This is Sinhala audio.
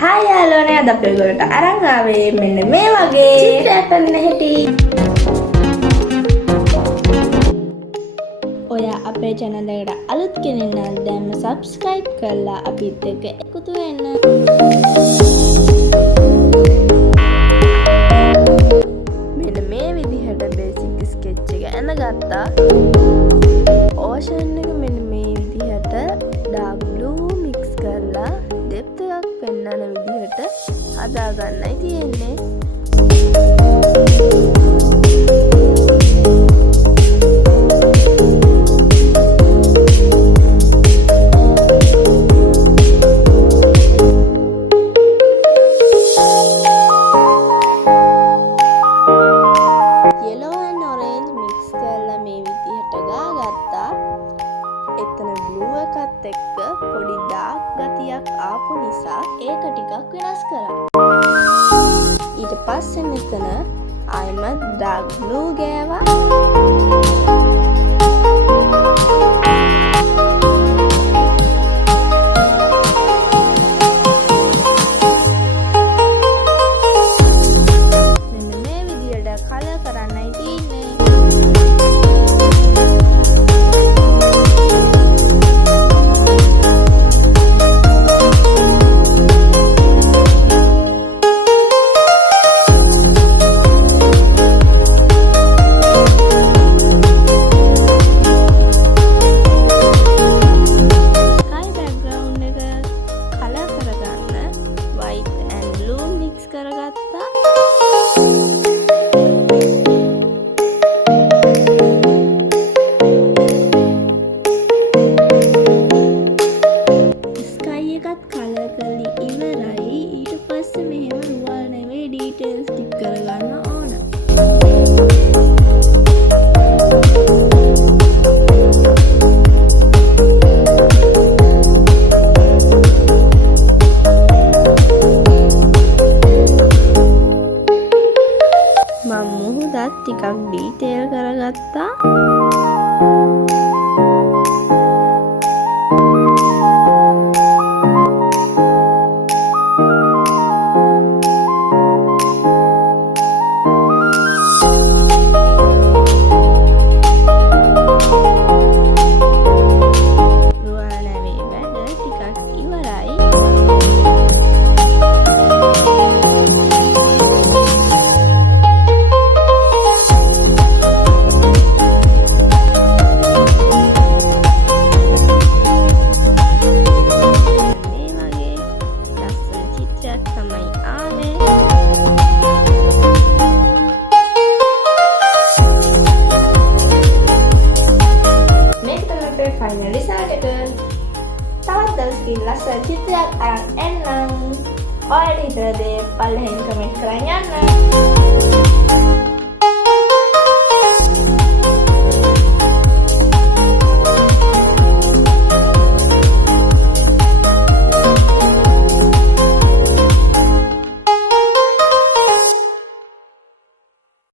හායි යාළුවනේ අද අපි ඔයගොල්ලන්ට අරන් ආවේ මෙන්න මේ වගේ චිත්‍රයක් අන්න හැටි. ඔයා අපේ channel එකට අලුත් කෙනෙක් නම් දැන්ම subscribe කරලා අපිත් එක්ක එකතු වෙන්න. මෙන්න මේ විදිහට basic sketch එක ඇඳගත්තා. ocean එක මෙන්න මේ විදිහට dark blue mix කරලා depth එකක් පෙන්වන විදිහට හදා ගන්නයි තියෙන්නේ. yellow and orange mix කරලා මේ විදිහට ගාගත්තා. එතන blue එකත් එක්ක පොඩි dark ගතියක් ආපු නිසා ඒක ටිකක් වෙනස් කරා. ඊට පස්සේ මෙතන ආයෙම dark blue ගෑවා. මෙන්න මේ විදිහට කලර් කරන්නයි තියෙන්නේ. මම මුහුදත් ටිකක් ඩීටේල් කරගත්තා. රුවල් නැවේ වැඩ ටිකක් ඉවරයි. Final result එක තවත් දවසකින් ලස්සන චිත්‍රයක් අරන් එන්නම්. ඔයාලට හිතන දේ පල්ලෙහෙන් කමෙන්ට් කරන් යන්න.